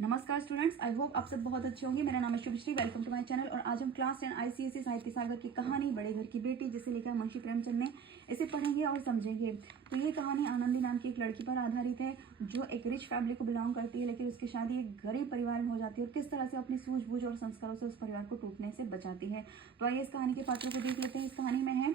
नमस्कार students, I hope आप सब बहुत अच्छे होंगे। मेरा नाम है Shubhashree, welcome to my channel. और आज हम क्लास 10 आईसीएसई साहित्य सागर की कहानी बड़े घर की बेटी जिसे लिखा मुंशी प्रेमचंद ने, इसे पढ़ेंगे और समझेंगे। तो ये कहानी आनंदी नाम की एक लड़की पर आधारित है जो एक रिच फैमिली को बिलोंग करती है, लेकिन उसकी शादी एक गरीब परिवार में हो जाती है और किस तरह से अपनी सूझबूझ और संस्कारों से उस परिवार को टूटने से बचाती है। तो आइए इस कहानी के पात्रों को देख लेते हैं। इस कहानी में है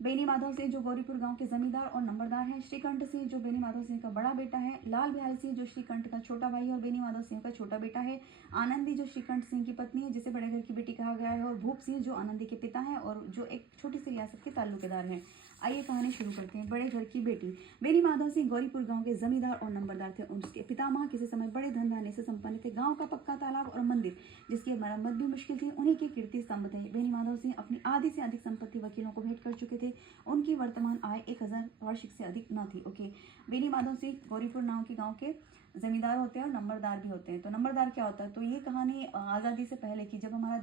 बेनी माधव सिंह जो गौरीपुर गांव के जमींदार और नंबरदार हैं, श्रीकंठ सिंह जो बेनी माधव सिंह का बड़ा बेटा है, लाल बिहारी सिंह जो श्रीकंठ का छोटा भाई है और बेनी माधव सिंह का छोटा बेटा है, आनंदी जो श्रीकंठ सिंह की पत्नी है जिसे बड़े घर की बेटी कहा गया है, और भूप सिंह जो आनंदी के पिता हैं और जो एक छोटी सी रियासत के ताल्लुकेदार हैं। आइए कहानी शुरू करते हैं। बड़े घर की बेटी। बेनी माधव सिंह गौरीपुर गांव के जमींदार और नंबरदार थे। उनके पितामह किसी समय बड़े धन धान्य से संपन्न थे। गांव का पक्का तालाब और मंदिर जिसकी मरम्मत भी मुश्किल थी, उन्हीं के कीर्ति स्तंभ थे। बेनी माधव सिंह अपनी आधी से अधिक संपत्ति वकीलों को भेंट कर चुके थे। उनकी वर्तमान आय 1000 वार्षिक से अधिक न थी। ओके, बेनी माधव सिंह गौरीपुर नाम के गांव के जमींदार होते हैं और नंबरदार भी होते हैं। तो नंबरदार क्या होता है? तो ये कहानी आज़ादी से पहले की, जब हमारा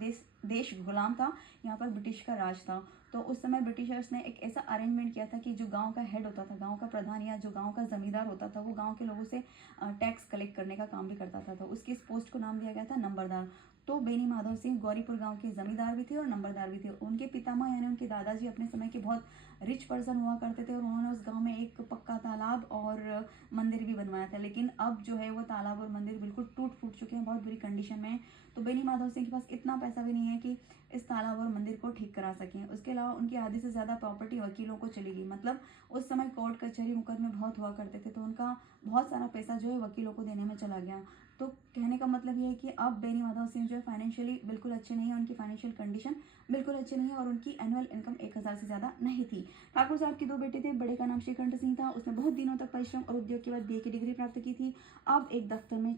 देश गुलाम था, यहाँ पर ब्रिटिश का राज था। तो उस समय ब्रिटिशर्स ने एक ऐसा अरेंजमेंट किया था कि जो गांव का हेड होता था, गांव का प्रधान या जो गांव का जमींदार होता था, वो गांव के लोगों से टैक्स कलेक्ट करने का काम भी करता था। तो उसकी इस पोस्ट को नाम दिया गया था नंबरदार। तो बेनी माधव सिंह गौरीपुर गांव के जमींदार भी थे और नंबरदार भी थे। उनके पितामह यानी उनके दादाजी अपने समय के बहुत रिच पर्सन हुआ करते थे और उन्होंने उस गांव में एक पक्का तालाब और मंदिर भी बनवाया था। लेकिन अब जो है वो तालाब और मंदिर बिल्कुल टूट फूट चुके हैं, बहुत बुरी कंडीशन में है। तो बेनी माधव सिंह के पास इतना पैसा भी नहीं है कि इस तालाब और मंदिर को ठीक करा सकें। उसके अलावा उनकी आधी से ज़्यादा प्रॉपर्टी वकीलों को चली गई। मतलब उस समय कोर्ट कचहरी मुकदमे बहुत हुआ करते थे, तो उनका बहुत सारा पैसा जो है वकीलों को देने में चला गया। तो कहने का मतलब ये है कि अब बेनी माधव सिंह जो है फाइनेंशियली बिल्कुल अच्छे नहीं है, उनकी फाइनेंशियल कंडीशन बिल्कुल अच्छी नहीं है और उनकी एनुअल इनकम 1000 से ज़्यादा नहीं थी। ठाकुर साहब के दो बेटे थे। बड़े का नाम श्रीकंठ सिंह था। उसने बहुत दिनों तक परिश्रम और उद्योग के बाद बीए की डिग्री प्राप्त की थी। अब एक दफ्तर में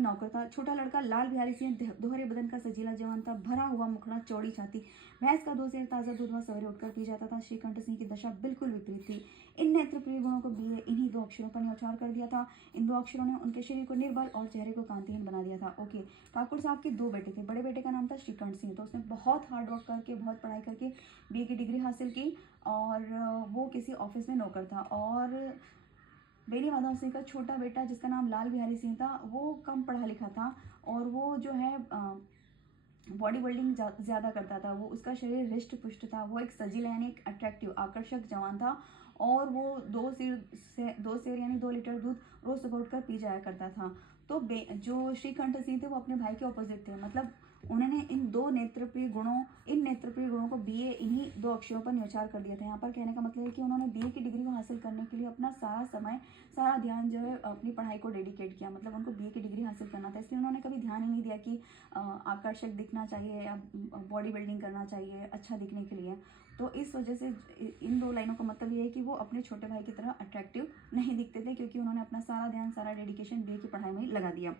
नौकर था। छोटा लड़का लाल बिहारी सिंह दोहरे बदन का सजीला जवान था, भरा हुआ मुखड़ा, चौड़ी छाती, भैंस का 2 सेर ताज़ा दूध वह सवेरे उठकर पी जाता था। श्रीकंठ सिंह की दशा बिल्कुल विपरीत थी। इन नेत्रप्रिय गुणों को बीए इन्हीं 2 अक्षरों पर न्यौछावर कर दिया था। इन 2 अक्षरों ने उनके शरीर को निर्बल और चेहरे को कांतिहीन बना दिया था। ओके, ठाकुर साहब के 2 बेटे थे। बड़े बेटे का नाम था श्रीकंठ सिंह। तो उसने बहुत हार्ड वर्क करके, बहुत पढ़ाई करके बीए की डिग्री हासिल की और वो किसी ऑफिस में नौकर था। और बेनी माधव सिंह का छोटा बेटा जिसका नाम लाल बिहारी सिंह था, वो कम पढ़ा लिखा था और वो जो है बॉडी बिल्डिंग ज़्यादा करता था। वो उसका शरीर हृष्ट पुष्ट था। वो एक सजीला यानी एक अट्रैक्टिव आकर्षक जवान था और वो 2 सेर यानी 2 लीटर दूध रोज सुबह उठकर पी जाया करता था। तो जो श्रीकंठ सिंह थे वो अपने भाई के ऑपोजिट थे। मतलब उन्होंने इन नेत्रप्रिय गुणों को बीए इन्हीं 2 अक्षरों पर न्यौछावर कर दिया था। यहाँ पर कहने का मतलब है कि उन्होंने बीए की डिग्री को हासिल करने के लिए अपना सारा समय, सारा ध्यान जो है अपनी पढ़ाई को डेडिकेट किया। मतलब उनको बीए की डिग्री हासिल करना था, इसलिए उन्होंने कभी ध्यान ही नहीं दिया कि आकर्षक दिखना चाहिए या बॉडी बिल्डिंग करना चाहिए अच्छा दिखने के लिए। तो इस वजह से इन 2 लाइनों का मतलब ये है कि वो अपने छोटे भाई की तरह अट्रैक्टिव नहीं दिखते थे, क्योंकि उन्होंने अपना सारा ध्यान, सारा डेडिकेशन बीए की पढ़ाई में ही लगा दिया।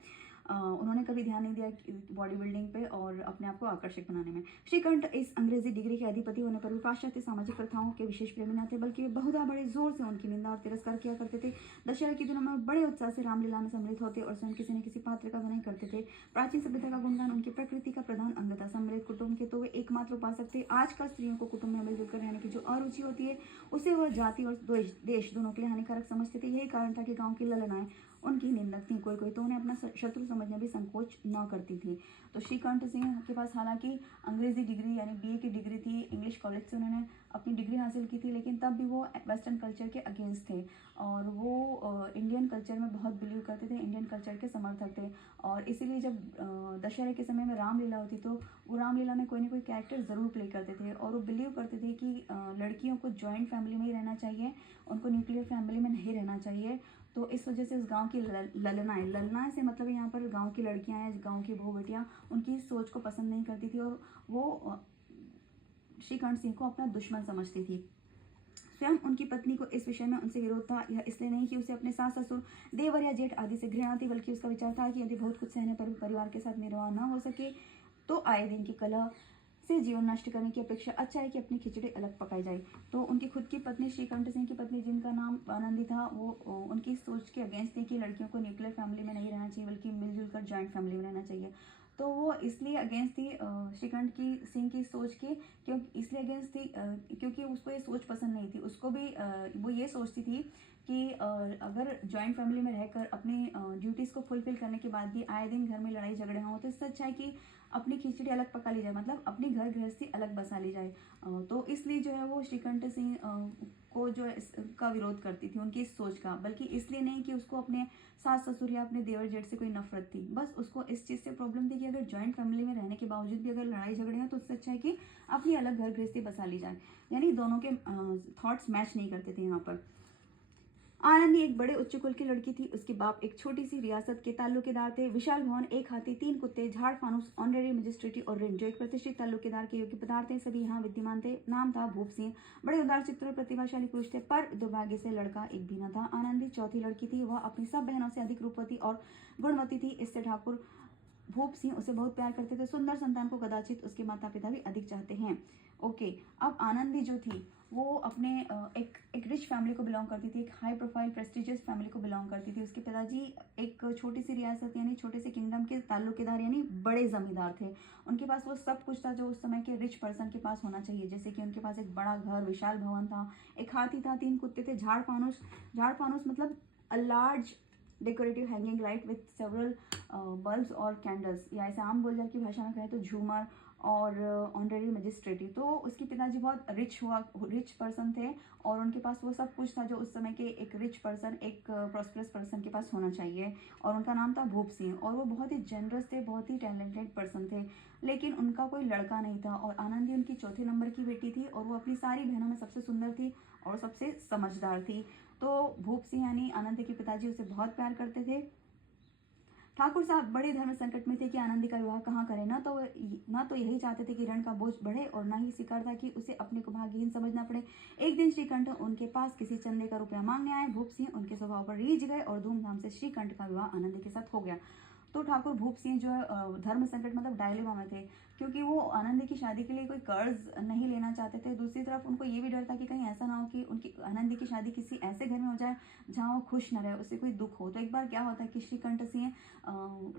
उन्होंने कभी ध्यान नहीं दिया बॉडी बिल्डिंग पे और अपने आप को आकर्षक बनाने में। श्रीकंठ इस अंग्रेजी डिग्री के अधिपति होने पर भी पाश्चात्य सामाजिक प्रथाओं के विशेष प्रेमी न थे, बल्कि वे बहुधा बड़े जोर से उनकी निंदा और तिरस्कार किया करते थे। दशहरे के दिनों में बड़े उत्साह से रामलीला में सम्मिलित होते और स्वयं किसी न किसी पात्र का अभिनय करते थे। प्राचीन सभ्यता का गुणगान उनकी प्रकृति का प्रधान अंग था। सम्मिलित कुटुंब के तो वे एकमात्र उपासक थे। आजकल स्त्रियों को कुटुंब में मिलजुल कर रहने की जो अरुचि होती है, उसे वह जाति और देश दोनों के लिए हानिकारक समझते थे। यही कारण था कि गाँव की ललनाएं उनकी निंदक थी। कोई तो उन्हें अपना शत्रु समझने भी संकोच न करती थी। तो श्रीकंठ सिंह के पास हालांकि अंग्रेजी डिग्री यानी बीए की डिग्री थी, इंग्लिश कॉलेज से उन्होंने अपनी डिग्री हासिल की थी, लेकिन तब भी वो वेस्टर्न कल्चर के अगेंस्ट थे और वो इंडियन कल्चर में बहुत बिलीव करते थे, इंडियन कल्चर के समर्थक थे। और इसीलिए जब दशहरे के समय में रामलीला होती तो वो रामलीला में कोई ना कोई कैरेक्टर ज़रूर प्ले करते थे और वो बिलीव करते थे कि लड़कियों को जॉइंट फैमिली में ही रहना चाहिए, उनको न्यूक्लियर फैमिली में नहीं रहना चाहिए। तो इस वजह से उस गांव की ललनाएं से मतलब यहाँ पर गांव की लड़कियां हैं, गांव की बहू बेटियां उनकी सोच को पसंद नहीं करती थी और वो श्रीकंठ सिंह को अपना दुश्मन समझती थी। स्वयं उनकी पत्नी को इस विषय में उनसे विरोध था। यह इसलिए नहीं कि उसे अपने सास ससुर, देवर या जेठ आदि से घृणा थी, बल्कि उसका विचार था कि यदि बहुत कुछ सहने पर भी परिवार के साथ निर्वाह न हो सके तो आए दिन की कलह से जीवन नष्ट करने की अपेक्षा अच्छा है कि अपनी खिचड़ी अलग पकाई जाए। तो उनकी खुद की पत्नी, श्रीकंठ सिंह की पत्नी जिनका नाम आनंदी था, वो उनकी सोच के अगेंस्ट थी कि लड़कियों को न्यूक्लियर फैमिली में नहीं रहना चाहिए बल्कि मिलजुल कर जॉइंट फैमिली में रहना चाहिए। तो वो इसलिए अगेंस्ट थी श्रीकंठ की सिंह की सोच की, क्योंकि उसको ये सोच पसंद नहीं थी। उसको भी वो ये सोचती थी कि अगर जॉइंट फैमिली में रहकर अपनी ड्यूटीज़ को फुलफिल करने के बाद भी आए दिन घर में लड़ाई झगड़े हों, तो इससे अच्छा है कि अपनी खिचड़ी अलग पका ली जाए, मतलब अपनी घर गृहस्थी अलग बसा ली जाए। तो इसलिए जो है वो श्रीकंठ सिंह को जो है इसका विरोध करती थी, उनकी इस सोच का, बल्कि इसलिए नहीं कि उसको अपने सास ससुर या अपने देवर जेठ से कोई नफरत थी, बस उसको इस चीज़ से प्रॉब्लम थी कि अगर जॉइंट फैमिली में रहने के बावजूद भी अगर लड़ाई झगड़े हैं तो उससे अच्छा है कि अपनी अलग घर गृहस्थी बसा ली जाए। यानी दोनों के थॉट्स मैच नहीं करते थे यहाँ पर। आनंदी एक बड़े उच्च कुल की लड़की थी। उसके बाप एक छोटी सी रियासत के ताल्लुकेदार थे। विशाल भवन, एक हाथी, 3 कुत्ते, झाड़ फानूस, ऑनरेरी मजिस्ट्रेटी और ऋण, जो एक प्रतिष्ठित ताल्लुकेदार के योग्य पदार्थ थे, सभी यहाँ विद्यमान थे। नाम था भूप सिंह। बड़े उदार चित्त और प्रतिभाशाली पुरुष थे, पर दुर्भाग्य से लड़का एक भी न था। आनंदी चौथी लड़की थी। वह अपनी सब बहनों से अधिक रूपवती और गुणवती थी। इससे ठाकुर भूप सिंह उसे बहुत प्यार करते थे। सुंदर संतान को कदाचित उसके माता पिता भी अधिक चाहते हैं। ओके, अब आनंदी जो थी वो अपने एक रिच फैमिली को बिलोंग करती थी, एक हाई प्रोफाइल प्रेस्टिजियस फैमिली को बिलोंग करती थी। उसके पिताजी एक छोटी सी रियासत यानी छोटे से किंगडम के ताल्लुकेदार यानी बड़े जमींदार थे। उनके पास वो सब कुछ था जो उस समय के रिच पर्सन के पास होना चाहिए, जैसे कि उनके पास एक बड़ा घर, विशाल भवन था, एक हाथी था, 3 कुत्ते थे, झाड़ फानूस मतलब a large decorative hanging light with several bulbs और कैंडल्स, या ऐसे आम बोलचाल की भाषा में कहें तो झूमर, और ऑनरेरी मजिस्ट्रेटी। तो उसके पिताजी बहुत रिच पर्सन थे और उनके पास वो सब कुछ था जो उस समय के एक रिच पर्सन, एक प्रॉस्परस पर्सन के पास होना चाहिए। और उनका नाम था भूप सिंह और वो बहुत ही जनरस थे, बहुत ही टैलेंटेड पर्सन थे। लेकिन उनका कोई लड़का नहीं था और आनंदी उनकी चौथे नंबर की बेटी थी और वो अपनी सारी बहनों में सबसे सुंदर थी और सबसे समझदार थी। तो भूप सिंह यानी आनंदी के पिताजी उसे बहुत प्यार करते थे। ठाकुर साहब बड़े धर्म संकट में थे कि आनंदी का विवाह कहाँ करें। न तो यही चाहते थे कि ऋण का बोझ बढ़े और न ही स्वीकार था कि उसे अपने को भाग्यहीन समझना पड़े। एक दिन श्रीकंठ उनके पास किसी चंदे का रुपया मांगने आए। भूप सिंह उनके स्वभाव पर रीझ गए और धूमधाम से श्रीकंठ का विवाह आनंदी के साथ हो गया। तो ठाकुर भूप सिंह जो है धर्म संकट मतलब डायलेमा में थे, क्योंकि वो आनंदी की शादी के लिए कोई कर्ज नहीं लेना चाहते थे। दूसरी तरफ उनको ये भी डर था कि कहीं ऐसा ना हो कि उनकी आनंदी की शादी किसी ऐसे घर में हो जाए जहाँ वो खुश न रहे, उससे कोई दुख हो। तो एक बार क्या होता है कि श्रीकंठ सिंह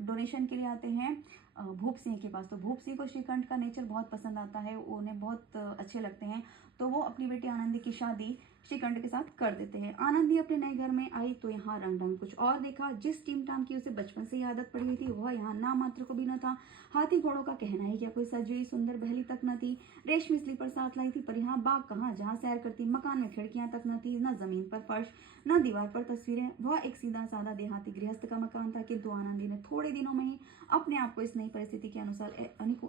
डोनेशन के लिए आते हैं भूप सिंह के पास। तो भूप सिंह को श्रीकंठ का नेचर बहुत पसंद आता है, उन्हें बहुत अच्छे लगते हैं। तो वो अपनी बेटी आनंदी की शादी श्रीकंठ के साथ कर देते हैं। आनंदी अपने नए घर में आई तो यहाँ रंग ढंग कुछ और देखा। जिस टीम टाम की उसे बचपन से ही आदत पड़ी हुई थी वह यहाँ नाम मात्र को भी न था। हाथी घोड़ों का कहना ही क्या, कोई सजी सुंदर बहली तक न थी। रेशमी स्लीपर साथ लाई थी, पर यहाँ बाग कहाँ जहाँ सैर करती। मकान में खिड़कियां तक न थी, न जमीन पर फर्श, न दीवार पर तस्वीरें। वह एक सीधा साधा देहाती गृहस्थ का मकान था, किंतु आनंदी ने थोड़े दिनों में ही अपने आप को इस नई परिस्थिति के अनुसार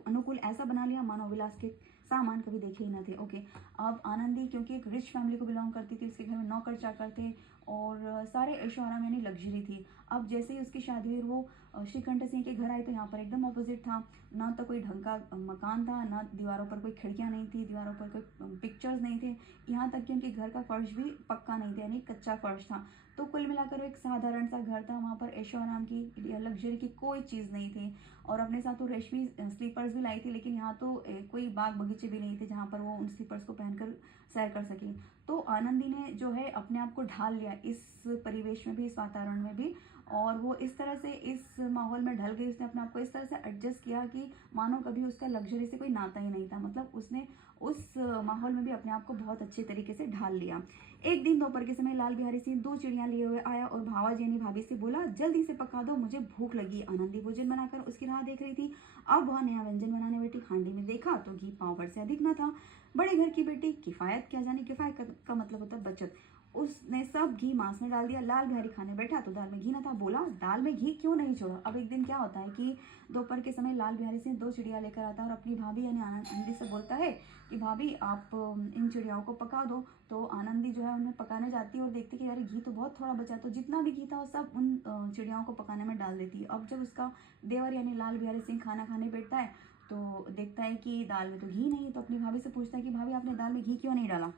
अनुकूल ऐसा बना लिया मानो विलास के सामान कभी देखे ही न थे। ओके, अब आनंदी क्योंकि एक रिच फैमिली को बिलोंग करती थी, उसके घर में नौकर चाकर थे और सारे ऐशो आराम यानी लग्जरी थी। अब जैसे ही उसकी शादी हुई वो श्रीकंठ सिंह के घर आई तो यहाँ पर एकदम ऑपोजिट था। ना तो कोई ढंग का मकान था, ना दीवारों पर कोई खिड़कियाँ नहीं थी, दीवारों पर कोई पिक्चर्स नहीं थे, यहाँ तक कि उनके घर का फर्श भी पक्का नहीं था यानी कच्चा फर्श था। तो कुल मिलाकर वो एक साधारण सा घर था, वहाँ पर ऐशो आराम की या लग्जरी की कोई चीज़ नहीं थी। और अपने साथ वो रेशमी स्लीपर्स भी लाई थी, लेकिन यहाँ तो कोई बाग बगीचे भी नहीं थे जहाँ पर वो उन स्लीपर्स को पहनकर सैर कर सके। तो आनंदी ने जो है अपने आप को ढाल लिया इस परिवेश में भी, इस वातावरण में भी, और वो इस तरह से इस माहौल में ढल गई। उसने अपने आप को इस तरह से एडजस्ट किया कि मानो कभी उसका लग्जरी से कोई नाता ही नहीं था। मतलब उसने उस माहौल में भी अपने आप को बहुत अच्छे तरीके से ढाल लिया। एक दिन दोपहर के समय लाल बिहारी सिंह 2 चिड़ियाँ लिए हुए आया और भावाजी यानी भाभी से बोला, जल्दी से पका दो, मुझे भूख लगी। आनंदी भोजन बनाकर उसकी राह देख रही थी। अब वह नया व्यंजन बनाने बैठी। हांडी में देखा तो घी पाव भर से अधिक न था। बड़े घर की बेटी किफायत, क्या जाने किफायत का मतलब होता है बचत। उसने सब घी मांस में डाल दिया। लाल बिहारी खाने बैठा तो दाल में घी न था। बोला, दाल में घी क्यों नहीं छोड़ा। अब एक दिन क्या होता है कि दोपहर के समय लाल बिहारी सिंह 2 चिड़िया लेकर आता है और अपनी भाभी यानी आनंदी से बोलता है कि भाभी आप इन चिड़ियाओं को पका दो। तो आनंदी जो है उन्हें पकाने जाती है और देखती है कि यार घी तो बहुत थोड़ा बचा, तो जितना भी घी था वो सब उन चिड़ियाओं को पकाने में डाल देती है। अब जब उसका देवर यानी लाल बिहारी सिंह खाना खाने बैठता है तो देखता है कि दाल में तो घी नहीं है, तो अपनी भाभी से पूछता है कि भाभी आपने दाल में घी क्यों नहीं डाला।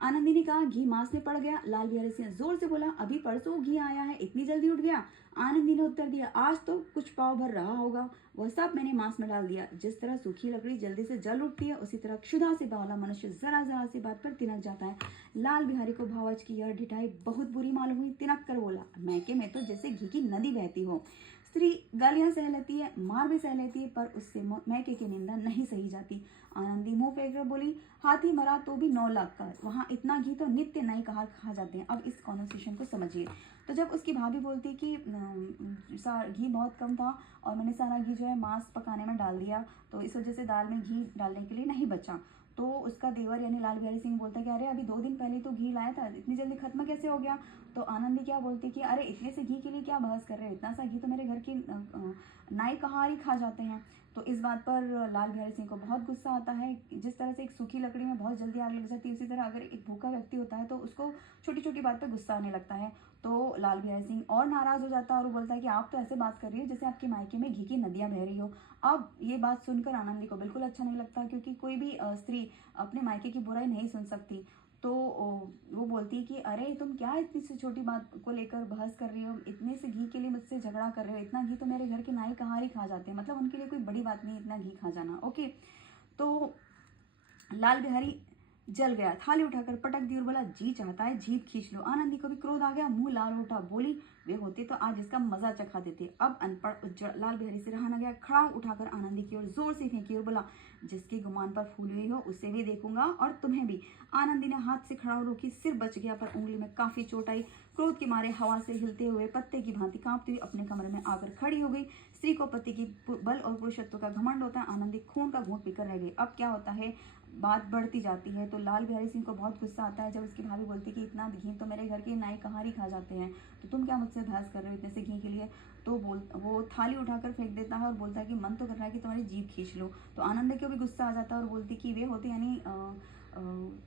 आनंदी ने कहा, घी मांस में पड़ गया। लाल बिहारी सिंह जोर से बोला, अभी परसों घी आया है, इतनी जल्दी उठ गया। आनंदी ने उत्तर दिया, आज तो कुछ पाव भर रहा होगा, वह सब मैंने मांस में डाल दिया। जिस तरह सूखी लकड़ी जल्दी से जल उठती है उसी तरह क्षुधा से बावला मनुष्य जरा जरा सी बात पर तिनक जाता है। लाल बिहारी को भावच की यह ढिठाई बहुत बुरी मालूम हुई। तिनक कर बोला, मैके में तो जैसे घी की नदी बहती हो। स्त्री गालियां सह लेती है, मार भी सह लेती है, पर उससे मैके की निंदा नहीं सही जाती। आनंदी मुंह फेंक कर बोली, हाथी मरा तो भी 9 लाख का, वहाँ इतना घी तो नित्य नए कहा खा जाते हैं। अब इस कॉन्वर्सेशन को समझिए। तो जब उसकी भाभी बोलती कि घी बहुत कम था और मैंने सारा घी जो है मांस पकाने में डाल दिया, तो इस वजह से दाल में घी डालने के लिए नहीं बचा। तो उसका देवर यानी लाल बिहारी सिंह बोलता है कि अरे अभी 2 दिन पहले तो घी लाया था, इतनी जल्दी खत्म कैसे हो गया। तो आनंदी क्या बोलती कि अरे इतने से घी के लिए क्या बहस कर रहे हो, इतना सा घी तो मेरे घर की नाई कहारी खा जाते हैं। तो इस बात पर लाल बिहारी सिंह को बहुत गुस्सा आता है। जिस तरह से एक सूखी लकड़ी में बहुत जल्दी आग लग जाती है, उसी तरह अगर एक भूखा व्यक्ति होता है तो उसको छोटी छोटी बात पर गुस्सा आने लगता है। तो लाल बिहारी सिंह और नाराज़ हो जाता है और वो बोलता है कि आप तो ऐसे बात कर रही हो जैसे आपके मायके में घी की नदियाँ बह रही हो। अब ये बात सुनकर आनंदी को बिल्कुल अच्छा नहीं लगता, क्योंकि कोई भी स्त्री अपने मायके की बुराई नहीं सुन सकती। तो वो बोलती है कि अरे तुम क्या इतनी सी छोटी बात को लेकर बहस कर रही हो, इतने से घी के लिए मुझसे झगड़ा कर रहे हो, इतना घी तो मेरे घर के नाई कहारी खा जाते हैं, मतलब उनके लिए कोई बड़ी बात नहीं इतना घी खा जाना। ओके। तो लाल बिहारी जल गया, थाली उठाकर पटक दी और बोला, जी चाहता है जीभ खींच लो। आनंदी को भी क्रोध आ गया, मुंह लाल उठा, बोली, वे होते तो आज इसका मजा चखा देते। अब अनपढ़ उज्जड़ लाल बिहारी से रहा न गया, खड़ा उठाकर आनंदी की ओर जोर से फेंकी और बोला, जिसके गुमान पर फूल हुई हो उसे भी देखूंगा और तुम्हें भी। आनंदी ने हाथ से खड़ा रोकी, सिर बच गया पर उंगली में काफी चोट आई। क्रोध के मारे हवा से हिलते हुए पत्ते की भांति कांपती हुई अपने कमरे में आकर खड़ी हो गई। स्त्री को पति की बल और पुरुषत्व का घमंड होता है। आनंदी खून का घूंट पीकर रह गई। अब क्या होता है, बात बढ़ती जाती है। तो लाल बिहारी सिंह को बहुत गुस्सा आता है जब उसकी भाभी बोलती कि इतना घी तो मेरे घर के नाई कहारी खा जाते हैं, तो तुम क्या मुझसे बहस कर रहे हो इतने से घी के लिए। तो वो थाली उठाकर फेंक देता है और बोलता है कि मन तो कर रहा है कि तुम्हारी जीभ खींच लो। तो आनंद को भी गुस्सा आ जाता है और बोलती कि वे होते यानी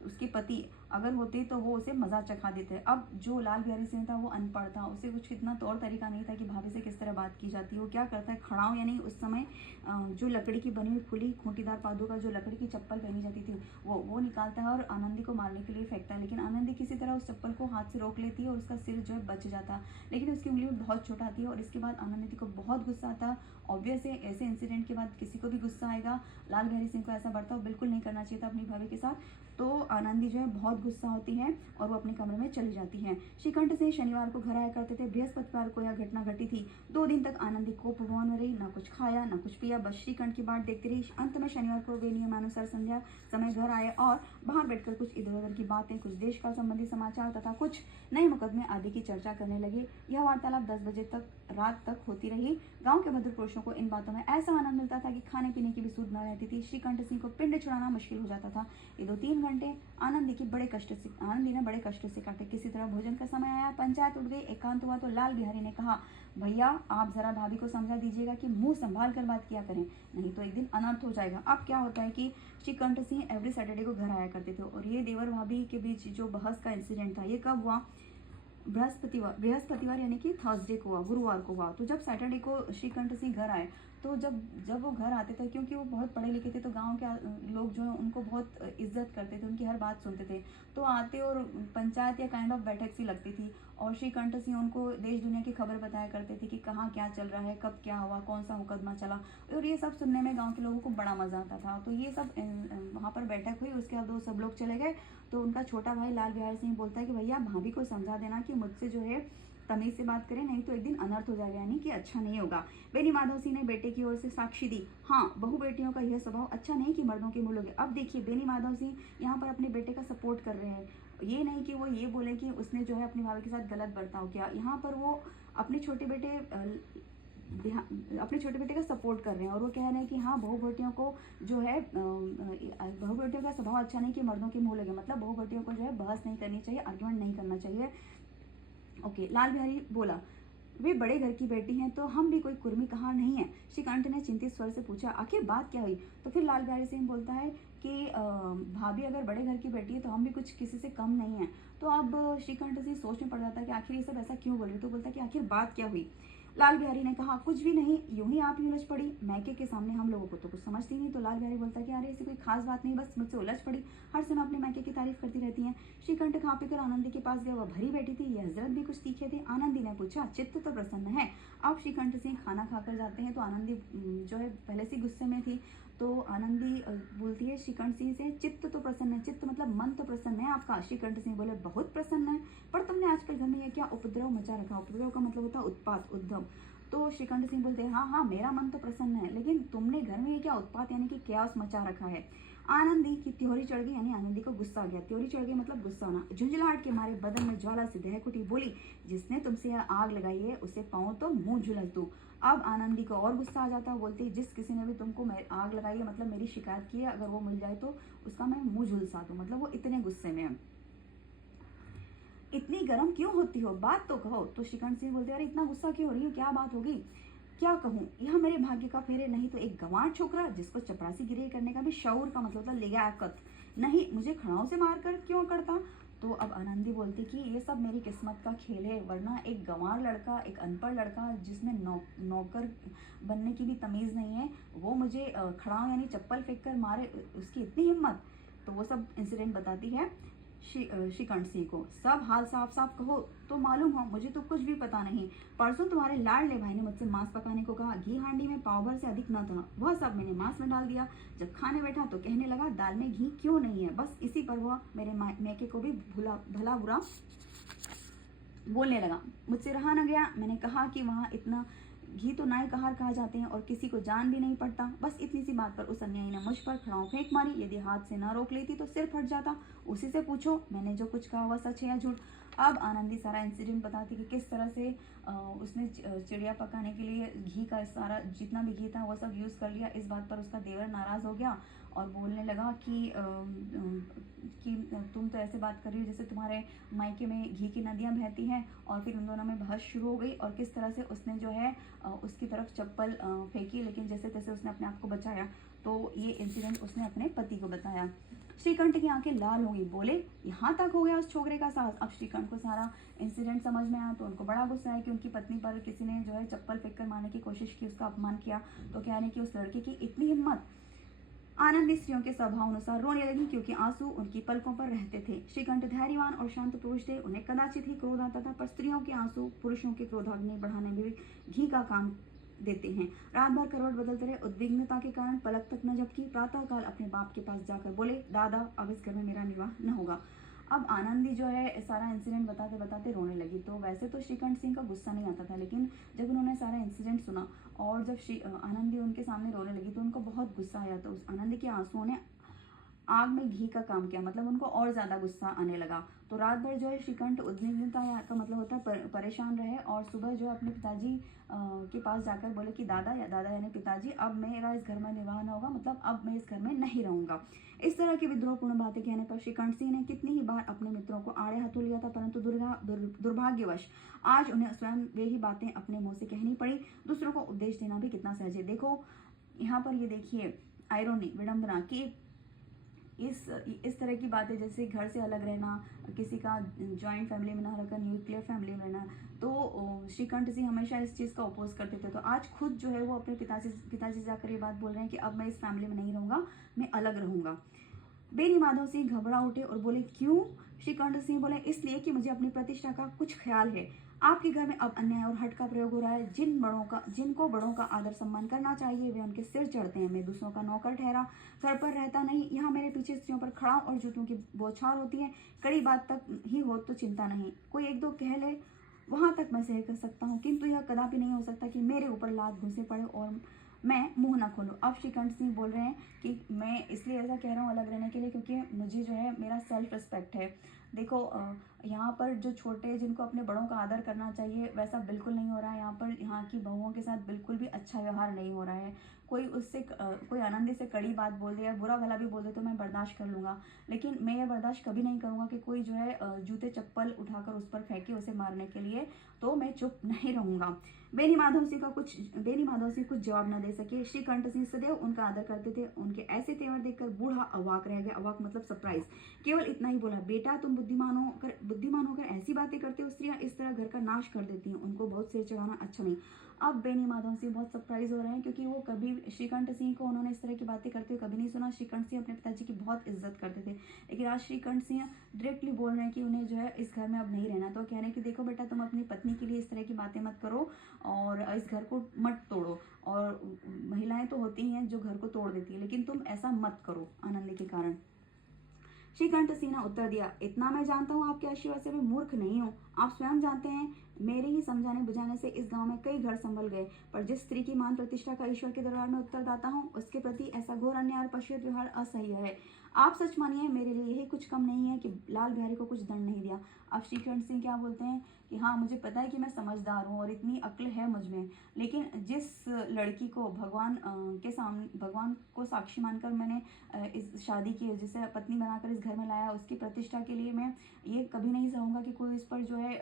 उसके पति अगर होते तो वो उसे मजा चखा देते। अब जो लाल बिहारी सिंह था वो अनपढ़ था, उसे कुछ इतना तौर तरीका नहीं था कि भाभी से किस तरह बात की जाती है। वो क्या करता है, खड़ाऊ यानी उस समय जो लकड़ी की बनी हुई खुली खूंटीदार पादों का जो लकड़ी की चप्पल पहनी जाती थी वो निकालता है और आनंदी को मारने के लिए फेंकता है। लेकिन आनंदी किसी तरह उस चप्पल को हाथ से रोक लेती है और उसका सिर जो है बच जाता है, लेकिन उसकी उंगली बहुत छोटा आती है। और इसके बाद आनंदी को बहुत गुस्सा आता है। ऑब्वियस है, ऐसे इंसिडेंट के बाद किसी को भी गुस्सा आएगा। लाल बिहारी सिंह को ऐसा बर्ताव बिल्कुल नहीं करना चाहिए था अपनी भाभी के साथ। तो आनंदी जो है बहुत गुस्सा होती है और वो अपने कमरे में चली जाती है। श्रीकंठ सिंह शनिवार को घर आया करते थे। बृहस्पतिवार को यह घटना घटी थी। 2 दिन तक आनंदी कोप भवन में रही, ना कुछ खाया ना कुछ पिया, बस श्रीकंठ की बाट देखती रही। अंत में शनिवार को वे नियमानुसार संध्या समय घर आए और बाहर बैठकर कुछ इधर उधर की बातें, कुछ देश काल संबंधी समाचार तथा कुछ नए मुकदमे आदि की चर्चा करने लगे। यह वार्तालाप 10 बजे तक रात तक होती रही। गांव के भद्र पुरुषों को इन बातों में ऐसा आनंद मिलता था कि खाने पीने की भी सुध न रहती थी। श्रीकंठ सिंह को पिंड छुड़ाना मुश्किल हो जाता था। ये 2-3 घंटे आनंदी ने बड़े कष्ट से काटे। किसी तरह भोजन का समय आया, पंचायत उठ गई, एकांत हुआ। तो लाल बिहारी ने कहा, भैया आप जरा भाभी को समझा दीजिएगा कि मुंह संभाल कर बात किया करें, नहीं तो एक दिन अनर्थ हो जाएगा। अब क्या होता है कि श्रीकंठ सिंह एवरी सैटरडे को घर आया करते थे और ये देवर भाभी के बीच जो बहस का इंसिडेंट था ये कब हुआ, बृहस्पतिवार यानी कि थर्सडे को हुआ, गुरुवार को हुआ। तो जब सैटरडे को श्रीकंठ सिंह घर आए तो जब वो घर आते थे, क्योंकि वो बहुत पढ़े लिखे थे तो गांव के लोग जो है उनको बहुत इज्जत करते थे, उनकी हर बात सुनते थे। तो आते और पंचायत या काइंड ऑफ बैठक सी लगती थी और श्रीकंठ सिंह उनको देश दुनिया की खबर बताया करते थे कि कहाँ क्या चल रहा है, कब क्या हुआ, कौन सा मुकदमा चला। और ये सब सुनने में गाँव के लोगों को बड़ा मजा आता था। तो ये सब वहाँ पर बैठक हुई, उसके बाद वो सब लोग चले गए। तो उनका छोटा भाई लाल बिहारी सिंह बोलता है कि भैया भाभी को समझा देना कि मुझसे जो है तमीज से बात करें, नहीं तो एक दिन अनर्थ हो जाएगा, यानी कि अच्छा नहीं होगा। बेनी माधव सिंह ने बेटे की ओर से साक्षी दी, हाँ बहु बेटियों का यह स्वभाव अच्छा नहीं कि मर्दों के मुंह लगे। अब देखिए बेनी माधव सिंह यहाँ पर अपने बेटे का सपोर्ट कर रहे हैं, ये नहीं कि वो ये बोले कि उसने जो है अपनी भाभी के साथ गलत बर्ताव किया। यहाँ पर वो अपने छोटे बेटे का सपोर्ट कर रहे हैं और वो कह रहे हैं कि हाँ बहु बेटियों को जो है बहु बेटियों का स्वभाव अच्छा नहीं कि मर्दों के मुंह लगे, मतलब बहु बेटियों को जो है बहस नहीं करनी चाहिए, आर्ग्यूमेंट नहीं करना चाहिए। ओके। लाल बिहारी बोला, वे बड़े घर की बेटी हैं तो हम भी कोई कुर्मी कहाँ नहीं है। श्रीकांत ने चिंतित स्वर से पूछा, आखिर बात क्या हुई। तो फिर लाल बिहारी सिंह बोलता है कि भाभी अगर बड़े घर की बेटी है तो हम भी कुछ किसी से कम नहीं है। तो अब श्रीकांत सिंह सोच में पड़ जाता है कि आखिर ये सब ऐसा क्यों बोल रही। तो बोलता है कि आखिर बात क्या हुई। लाल बिहारी ने कहा, कुछ भी नहीं, यूं ही आप ही उलझ पड़ी, मैके के सामने हम लोगों को तो कुछ समझती नहीं। तो लाल बिहारी बोलता है कि अरे ऐसी कोई खास बात नहीं, बस मुझसे उलझ पड़ी, हर समय अपने मैके की तारीफ करती रहती हैं। श्रीकंठ खा पीकर आनंदी के पास गया, वह भरी बैठी थी, ये हजरत भी कुछ तीखे थे। आनंदी ने पूछा, चित्त तो प्रसन्न है। अब श्रीकंठ सिंह खाना खाकर जाते हैं तो आनंदी जो है पहले से गुस्से में थी। तो आनंदी बोलती है श्रीकंठ सिंह से, चित्त तो प्रसन्न है, चित्त मतलब मन तो प्रसन्न है आपका। श्रीकंठ सिंह बोले, बहुत प्रसन्न है, पर तुमने आजकल घर में यह क्या उपद्रव मचा रखा। उपद्रव का मतलब होता है उत्पात, उद्यम। तो तो श्रीकंठ सिंह बोलते हैं, हाँ हाँ मेरा मन तो प्रसन्न है, लेकिन तुमने घर में ये क्या उत्पात यानी कि क्या मचा रखा है। आनंदी की त्योरी चढ़ गई, यानी आनंदी को गुस्सा आ गया। त्योरी चढ़ गई मतलब गुस्सा आना। झुंझलाहट के मारे बदन में ज्वाला सी दहक उठी, बोली, जिसने तुमसे यह आग लगाई है उसे पाऊं तो मुंह झुलस दूं। अब आनंदी को और गुस्सा आ जाता, बोलती, जिस किसी ने भी तुमको आग लगाई है मतलब मेरी शिकायत की है, अगर वो मिल जाए तो उसका मैं मुंह झुलसा दूं। मतलब वो इतने गुस्से में है। इतनी गर्म क्यों होती हो, बात तो कहो। तो श्रीकांत सिंह बोलते, अरे इतना गुस्सा क्यों हो रही हो, क्या बात होगी, क्या कहूँ, यह मेरे भाग्य का फेर है, नहीं तो एक गंवार छोकरा जिसको चपरासी गिरी करने का भी शऊर का मतलब था लियाकत नहीं, मुझे खड़ाओं से मार कर क्यों करता। तो अब आनंदी बोलती कि ये सब मेरी किस्मत का खेल है, वरना एक गंवार लड़का, एक अनपढ़ लड़का जिसमें नौकर बनने की भी तमीज़ नहीं है, वो मुझे खड़ाओं यानी चप्पल फेंक कर मारे, उसकी इतनी हिम्मत। तो वो सब इंसिडेंट बताती है श्रीकंठ सिंह को। सब हाल साफ साफ कहो तो मालूम हो, मुझे तो कुछ भी पता नहीं। परसों तुम्हारे लाडले भाई ने मुझसे मांस पकाने को कहा, घी हांडी में पाव भर से अधिक न था, वह सब मैंने मांस में डाल दिया। जब खाने बैठा तो कहने लगा, दाल में घी क्यों नहीं है। बस इसी पर वह मेरे मैके को भी भला बुरा बोलने लगा। मुझसे रहा न गया, मैंने कहा कि वहाँ इतना घी तो नाय कहार कहा जाते हैं और किसी को जान भी नहीं पड़ता। बस इतनी सी बात पर उस अन्यायी ने मुझ पर खड़ाऊं फेंक मारी, यदि हाथ से ना रोक लेती तो सिर फट जाता। उसी से पूछो मैंने जो कुछ कहा वह सच है या झूठ। अब आनंदी सारा इंसिडेंट बताती कि किस तरह से उसने चिड़िया पकाने के लिए घी का सारा जितना भी घी था वह सब यूज़ कर लिया। इस बात पर उसका देवर नाराज़ हो गया और बोलने लगा कि तुम तो ऐसे बात कर रही हो जैसे तुम्हारे मायके में घी की नदियाँ बहती हैं। और फिर उन दोनों में बहस शुरू हो गई और किस तरह से उसने जो है उसकी तरफ चप्पल फेंकी, लेकिन जैसे तैसे उसने अपने आप को बचाया। तो ये इंसिडेंट उसने अपने पति को बताया। श्रीकंठ की आंखें लाल हो गई, बोले, यहाँ तक हो गया उस छोकरे का साहस। अब श्रीकंठ को सारा इंसिडेंट समझ में आया तो उनको बड़ा गुस्सा है कि उनकी पत्नी पर किसी ने जो है चप्पल फेंक कर मारने की कोशिश की, उसका अपमान किया। तो क्या है कि उस लड़के की इतनी हिम्मत। आनंदी स्त्रियों के स्वभाव अनुसार रोने लगी क्योंकि आंसू उनकी पलकों पर रहते थे। श्रीकंठ धैर्यवान और शांत पुरुष थे, उन्हें कदाचित ही क्रोध आता था, पर स्त्रियों के आंसू पुरुषों के क्रोधाग्नि बढ़ाने में भी घी का काम देते हैं। रात भर करवट बदलते रहे, उद्विग्नता के कारण पलक तक न झपकी। प्रातःकाल अपने बाप के पास जाकर बोले, दादा अब इस घर में मेरा निर्वाह न होगा। अब आनंदी जो है सारा इंसिडेंट बताते बताते रोने लगी। तो वैसे तो श्रीकंठ सिंह का गुस्सा नहीं आता था, लेकिन जब उन्होंने सारा इंसिडेंट सुना और जब आनंदी उनके सामने रोने लगी तो उनको बहुत गुस्सा आया। तो उस आनंदी के आंसुओं ने आग में घी का काम किया, मतलब उनको और ज़्यादा गुस्सा आने लगा। तो रात भर जो है श्रीकंठ उद्विग्नता का मतलब होता है परेशान रहे और सुबह जो अपने पिताजी के पास जाकर बोले कि दादा यानी पिताजी, अब मेरा इस घर में निर्वाह न होगा, मतलब अब मैं इस घर में नहीं रहूंगा। इस तरह की विद्रोहपूर्ण बातें कहने पर श्रीकंठ सिंह ने कितनी ही बार अपने मित्रों को आड़े हाथों लिया था, परंतु दुर्भाग्यवश आज उन्हें स्वयं वे ही बातें अपने मुंह से कहनी पड़ी। दूसरों को उपदेश देना भी कितना सहज है। देखो यहाँ पर ये देखिए आयरोनी, विडंबना की इस तरह की बातें, जैसे घर से अलग रहना, किसी का जॉइंट फैमिली में ना रहकर न्यूक्लियर फैमिली में रहना। तो श्रीकंठ जी हमेशा इस चीज़ का अपोज करते थे। तो आज खुद जो है वो अपने पिताजी से जाकर ये बात बोल रहे हैं कि अब मैं इस फैमिली में नहीं रहूँगा, मैं अलग रहूँगा। बेनी माधव सिंह घबरा उठे और बोले, क्यों। श्रीकंठ सिंह बोले, इसलिए कि मुझे अपनी प्रतिष्ठा का कुछ ख्याल है। आपके घर में अब अन्याय और हट का प्रयोग हो रहा है। जिनको बड़ों का आदर सम्मान करना चाहिए वे उनके सिर चढ़ते हैं। मैं दूसरों का नौकर ठहरा घर पर रहता नहीं, यहाँ मेरे पीछे स्त्रियों पर खड़ाऊं और जूतों की बौछार होती है। कड़ी बात तक ही हो तो चिंता नहीं, कोई एक दो कह ले वहां तक मैं सह कर सकता हूँ, किंतु यह कदापि नहीं हो सकता कि मेरे ऊपर लात घुसे पड़े और मैं मुंह ना खोलूँ। अब श्रीकंठ सिंह बोल रहे हैं कि मैं इसलिए ऐसा कह रहा हूँ अलग रहने के लिए क्योंकि मुझे जो है मेरा सेल्फ रिस्पेक्ट है। देखो यहाँ पर जो छोटे जिनको अपने बड़ों का आदर करना चाहिए वैसा बिल्कुल नहीं हो रहा है। यहाँ पर यहाँ की बहुओं के साथ बिल्कुल भी अच्छा व्यवहार नहीं हो रहा है। कोई आनंदी से कड़ी बात बोल दे या बुरा भला भी बोल दे तो मैं बर्दाश्त कर लूँगा, लेकिन मैं ये बर्दाश्त कभी नहीं करूँगा कि कोई जो है जूते चप्पल उठाकर उस पर फेंके उसे मारने के लिए। तो मैं चुप नहीं रहूँगा। बेनी माधव सिंह कुछ जवाब न दे सके। श्रीकंठ सिंह सदैव उनका आदर करते थे। उनके ऐसे तेवर देखकर बूढ़ा अवाक रह गया। अवाक मतलब सरप्राइज। केवल इतना ही बोला, बेटा तुम बुद्धिमान होकर ऐसी बातें करते हो, स्त्रियां इस तरह घर का नाश कर देती हैं, उनको बहुत सिर चढ़ाना अच्छा नहीं। अब बेनी माधव सिंह बहुत सरप्राइज हो रहे हैं क्योंकि वो कभी श्रीकंठ सिंह को उन्होंने इस तरह की बातें करते हुए कभी नहीं सुना। श्रीकंठ सिंह अपने पिताजी की बहुत इज्जत करते थे, लेकिन आज श्रीकंठ सिंह डायरेक्टली बोल रहे हैं कि उन्हें जो है इस घर में अब नहीं रहना। तो कह रहे हैं कि देखो बेटा तुम अपनी पत्नी के लिए इस तरह की बातें मत करो और इस घर को मत तोड़ो। और महिलाएं तो होती हैं जो घर को तोड़ देती है, लेकिन तुम ऐसा मत करो आनंद के कारण। श्रीकंठ सिंह ने उत्तर दिया, इतना मैं जानता हूँ आपके आशीर्वाद से मैं मूर्ख नहीं हूँ। आप स्वयं जानते हैं मेरे ही समझाने बुझाने से इस गांव में कई घर संभल गए, पर जिस स्त्री की मान प्रतिष्ठा का ईश्वर के दरबार में उत्तरदाता हूँ, उसके प्रति ऐसा घोर अन्याय और पशुवत व्यवहार असह्य है। आप सच मानिए, मेरे लिए यही कुछ कम नहीं है कि लाल बिहारी को कुछ दंड नहीं दिया। अब श्रीकंठ सिंह क्या बोलते हैं कि हाँ, मुझे पता है कि मैं समझदार हूँ और इतनी अक्ल है मुझ में, लेकिन जिस लड़की को भगवान के सामने, भगवान को साक्षी मानकर मैंने इस शादी की, जिसे पत्नी बनाकर इस घर में लाया, उसकी प्रतिष्ठा के लिए मैं ये कभी नहीं सहूँगा कि कोई इस पर जो है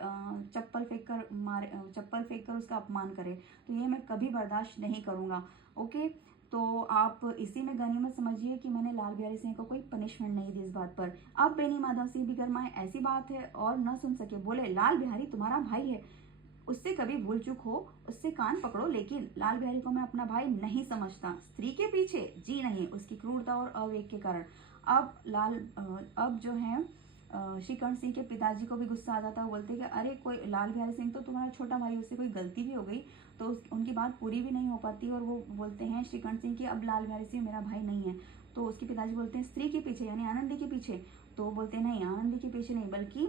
चप्पल फेंक कर मारे, चप्पल फेंक कर उसका अपमान करे। तो ये मैं कभी बर्दाश्त नहीं करूँगा। ओके, तो आप इसी में गनीमत समझिए कि मैंने लाल बिहारी सिंह को कोई पनिशमेंट नहीं दी इस बात पर। अब बेनी माधव सिंह भी गरमाए, ऐसी बात है, और न सुन सके, बोले लाल बिहारी तुम्हारा भाई है, उससे कभी भूल चूक हो उससे कान पकड़ो, लेकिन लाल बिहारी को मैं अपना भाई नहीं समझता। स्त्री के पीछे जी नहीं, उसकी क्रूरता और अविवेक के कारण। अब जो है श्रीकंठ सिंह के पिताजी को भी गुस्सा आ जाता है। वो बोलते कि अरे, कोई लाल बिहारी सिंह तो तुम्हारा छोटा भाई, उससे कोई गलती भी हो गई तो उनकी बात पूरी भी नहीं हो पाती, और वो बोलते हैं श्रीकंठ सिंह कि अब लाल बिहारी सिंह मेरा भाई नहीं है। तो उसके पिताजी बोलते हैं स्त्री के पीछे यानी आनंदी के पीछे। तो वो बोलते हैं नहीं, आनंदी के पीछे नहीं, बल्कि